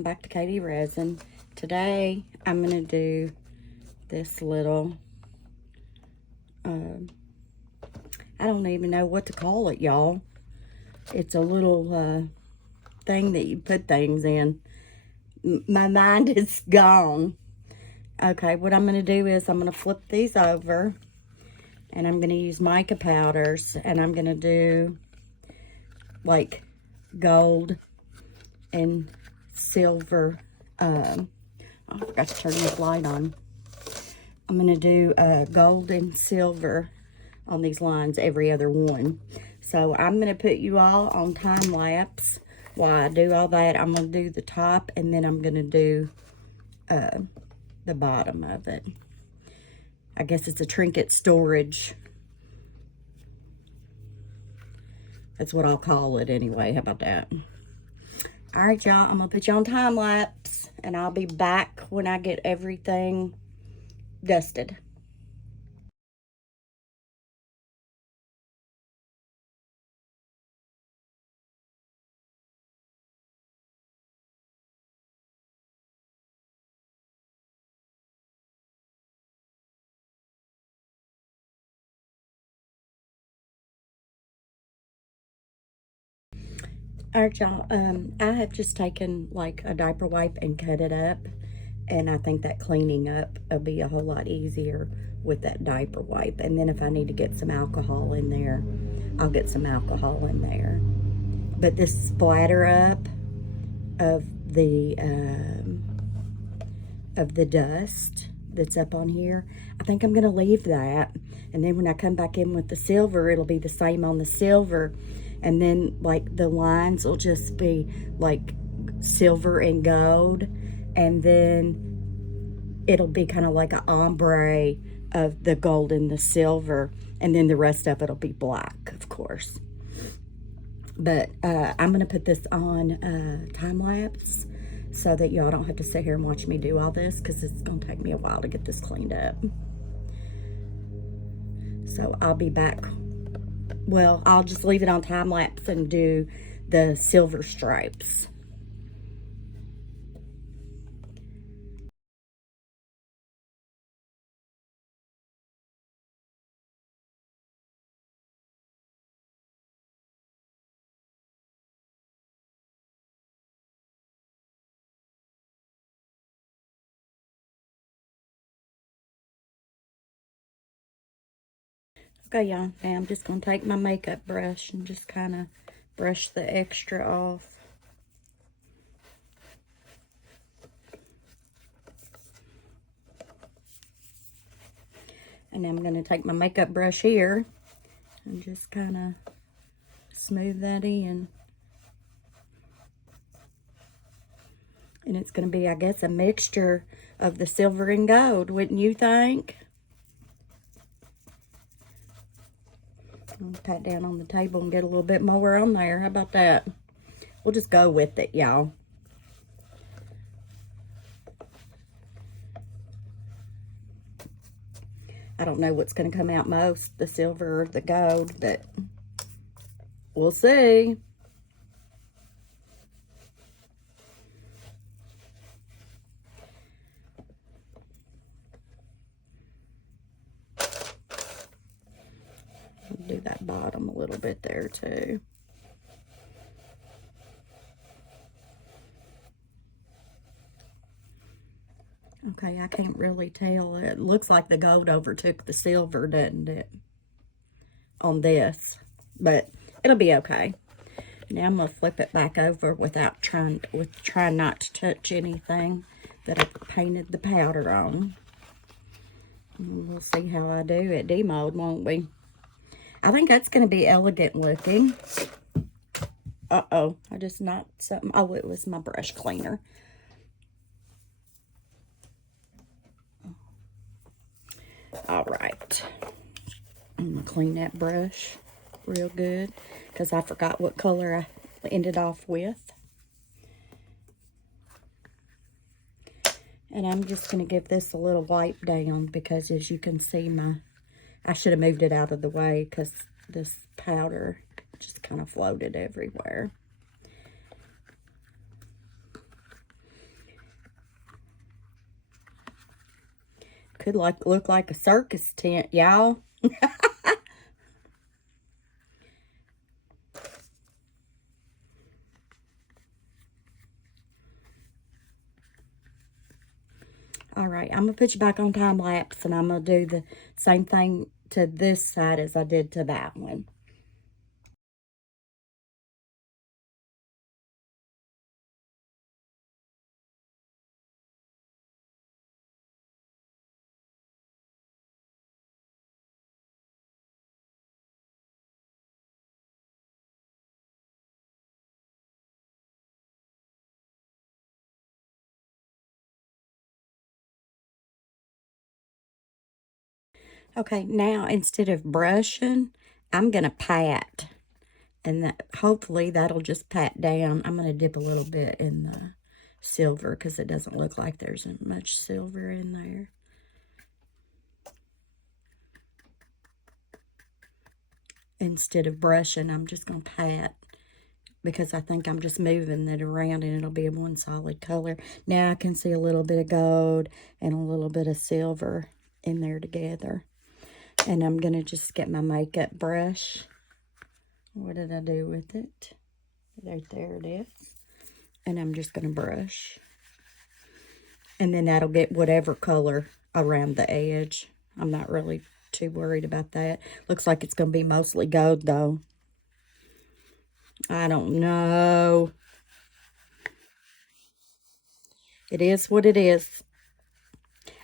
welcome back to Katie Resin. Today I'm going to do this little, I don't even know what to call it, y'all. It's a little thing that you put things in. My mind is gone. Okay, what I'm going to do is I'm going to flip these over, and I'm going to use mica powders, and I'm going to do like gold and silver. I forgot to turn this light on. I'm going to do gold and silver on these lines, every other one. So I'm going to put you all on time lapse while I do all that. I'm going to do the top, and then I'm going to do the bottom of it. I guess it's a trinket storage. That's what I'll call it anyway. How about that? All right, y'all, I'm going to put you on time lapse, and I'll be back when I get everything dusted. All right, y'all, I have just taken like a diaper wipe and cut it up, and I think that cleaning up will be a whole lot easier with that diaper wipe. And then if I need to get some alcohol in there, I'll get some alcohol in there. But this splatter up of the dust that's up on here, I think I'm gonna leave that, and then when I come back in with the silver, it'll be the same on the silver. And then like the lines will just be like silver and gold, and then it'll be kind of like an ombre of the gold and the silver, and then the rest of it'll be black, of course. But I'm gonna put this on time lapse so that y'all don't have to sit here and watch me do all this, because it's gonna take me a while to get this cleaned up. So I'll be back. Well, I'll just leave it on time lapse and do the silver stripes. Okay, y'all, now I'm just going to take my makeup brush and just kind of brush the extra off. And I'm going to take my makeup brush here and just kind of smooth that in. And it's going to be, I guess, a mixture of the silver and gold, wouldn't you think? I'll pat down on the table and get a little bit more on there. How about that? We'll just go with it, y'all. I don't know what's going to come out most, the silver or the gold, but we'll see. I'll do that bottom a little bit there too. Okay, I can't really tell. It looks like the gold overtook the silver, doesn't it? On this, but it'll be okay. Now I'm gonna flip it back over without trying not to touch anything that I painted the powder on. And we'll see how I do at demold, won't we? I think that's gonna be elegant looking. Uh-oh, I just knocked something. Oh, it was my brush cleaner. All right, I'm gonna clean that brush real good because I forgot what color I ended off with. And I'm just gonna give this a little wipe down because, as you can see, I should have moved it out of the way because this powder just kind of floated everywhere. could look like a circus tent, y'all. All right, I'm going to put you back on time lapse, and I'm going to do the same thing to this side as I did to that one. Okay, now instead of brushing, I'm going to pat. And hopefully that'll just pat down. I'm going to dip a little bit in the silver because it doesn't look like there's much silver in there. Instead of brushing, I'm just going to pat because I think I'm just moving it around and it'll be one solid color. Now I can see a little bit of gold and a little bit of silver in there together. And I'm going to just get my makeup brush. What did I do with it? Right there it is. And I'm just going to brush. And then that'll get whatever color around the edge. I'm not really too worried about that. Looks like it's going to be mostly gold, though. I don't know. It is what it is.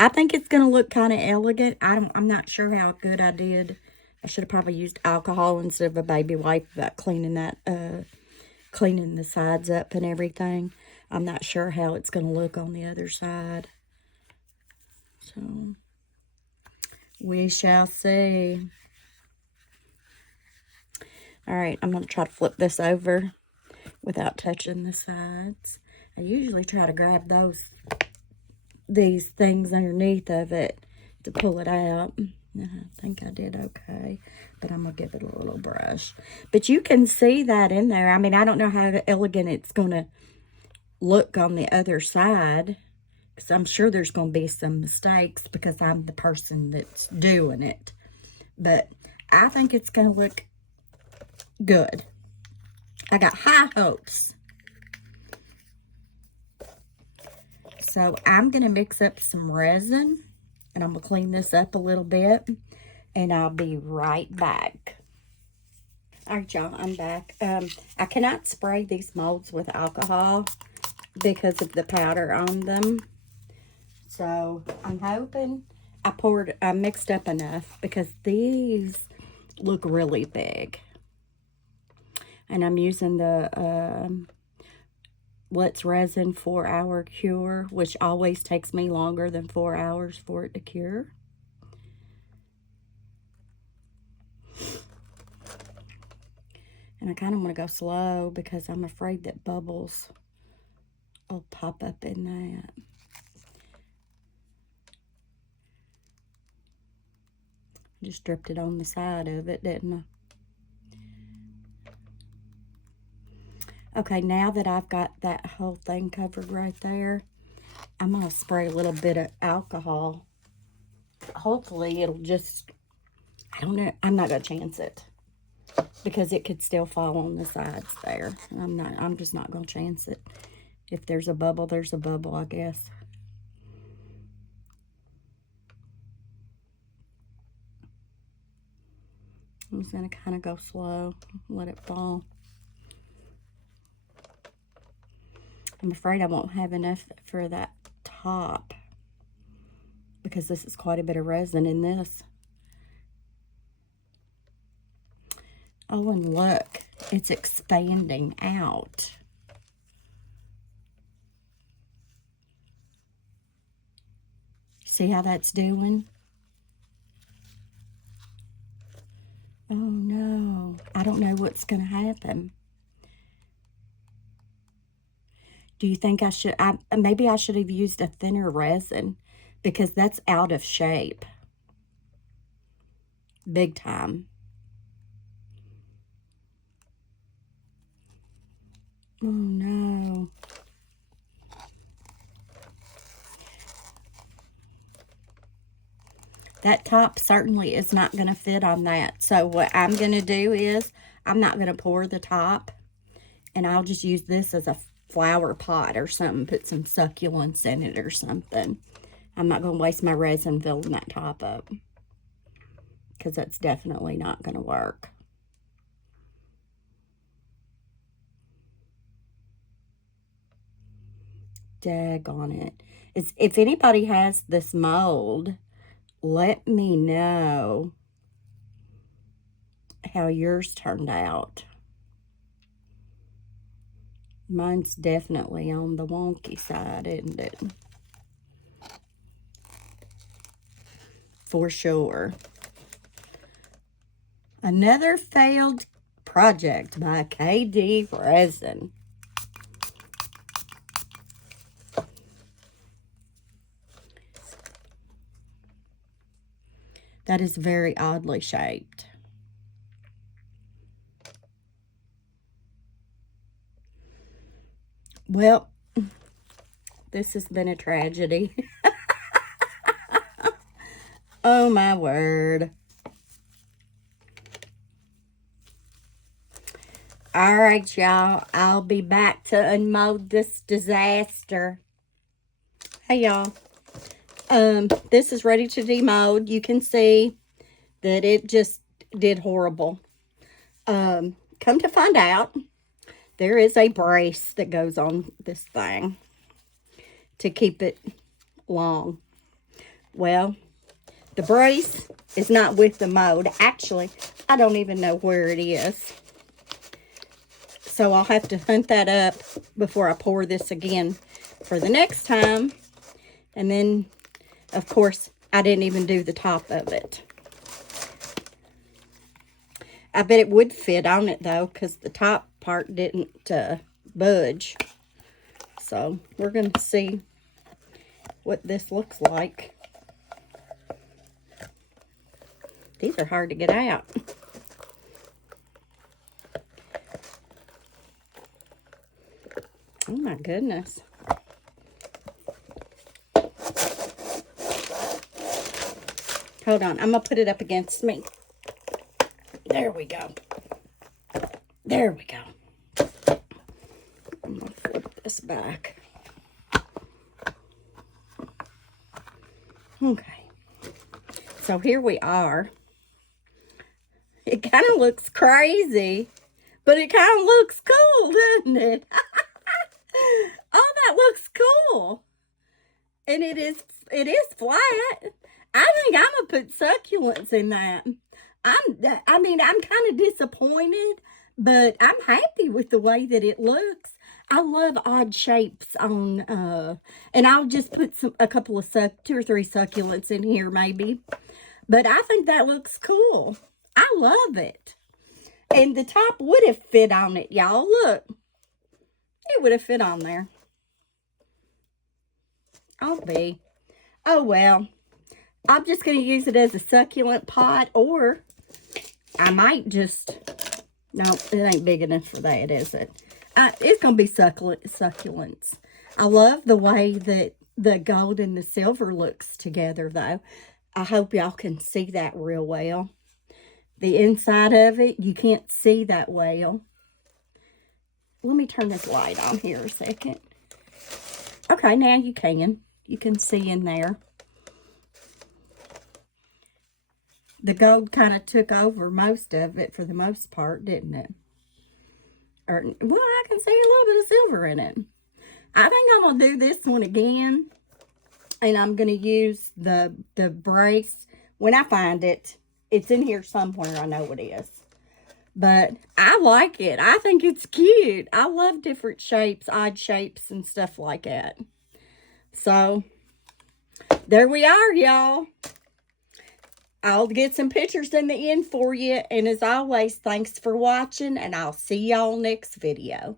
I think it's going to look kind of elegant. I'm not sure how good I did. I should have probably used alcohol instead of a baby wipe about cleaning cleaning the sides up and everything. I'm not sure how it's going to look on the other side. So, we shall see. All right, I'm going to try to flip this over without touching the sides. I usually try to grab these things underneath of it to pull it out. I think I did okay, but I'm going to give it a little brush. But you can see that in there. I mean, I don't know how elegant it's going to look on the other side, because I'm sure there's going to be some mistakes because I'm the person that's doing it. But I think it's going to look good. I got high hopes. So I'm going to mix up some resin, and I'm going to clean this up a little bit, and I'll be right back. All right, y'all, I'm back. I cannot spray these molds with alcohol because of the powder on them. So I'm hoping I mixed up enough because these look really big. And I'm using the Let's Resin 4-hour cure, which always takes me longer than 4 hours for it to cure. And I kind of want to go slow because I'm afraid that bubbles will pop up in that. Just dripped it on the side of it, didn't I? Okay, now that I've got that whole thing covered right there, I'm going to spray a little bit of alcohol. Hopefully it'll just, I don't know, I'm not going to chance it because it could still fall on the sides there. I'm just not going to chance it. If there's a bubble, there's a bubble, I guess. I'm just going to kind of go slow, let it fall. I'm afraid I won't have enough for that top because this is quite a bit of resin in this. Oh, and look, it's expanding out. See how that's doing? Oh no, I don't know what's going to happen. Do you think maybe I should have used a thinner resin because that's out of shape. Big time. Oh no. That top certainly is not going to fit on that. So what I'm going to do is I'm not going to pour the top, and I'll just use this as a flower pot or something, put some succulents in it or something. I'm not going to waste my resin filling that top up, because that's definitely not going to work. Daggone it. If anybody has this mold, let me know how yours turned out. Mine's definitely on the wonky side, isn't it? For sure. Another failed project by KD Resin. That is very oddly shaped. Well, this has been a tragedy. Oh my word. All right, y'all. I'll be back to unmold this disaster. Hey, y'all. This is ready to demold. You can see that it just did horrible. Come to find out, there is a brace that goes on this thing to keep it long. Well, the brace is not with the mold. Actually, I don't even know where it is. So I'll have to hunt that up before I pour this again for the next time. And then, of course, I didn't even do the top of it. I bet it would fit on it, though, because the top part didn't budge. So we're going to see what this looks like. These are hard to get out. Oh my goodness. Hold on, I'm going to put it up against me. There we go. There we go. I'm going to flip this back. Okay. So here we are. It kind of looks crazy, but it kind of looks cool, doesn't it? Oh, that looks cool. And it is flat. I think I'm going to put succulents in that. I mean, I'm kind of disappointed, but I'm happy with the way that it looks. I love odd shapes on, and I'll just put a couple of 2 or 3 succulents in here maybe. But I think that looks cool. I love it. And the top would have fit on it, y'all. Look. It would have fit on there. Oh, well. I'm just going to use it as a succulent pot, or I might just... No, it ain't big enough for that, is it? It's going to be succulents. I love the way that the gold and the silver looks together, though. I hope y'all can see that real well. The inside of it, you can't see that well. Let me turn this light on here a second. Okay, now you can. You can see in there. The gold kind of took over most of it for the most part, didn't it? Or, well, I can see a little bit of silver in it. I think I'm going to do this one again. And I'm going to use the brace. When I find it, it's in here somewhere. I know it is. But I like it. I think it's cute. I love different shapes, odd shapes, and stuff like that. So, there we are, y'all. I'll get some pictures in the end for you. And as always, thanks for watching. And I'll see y'all next video.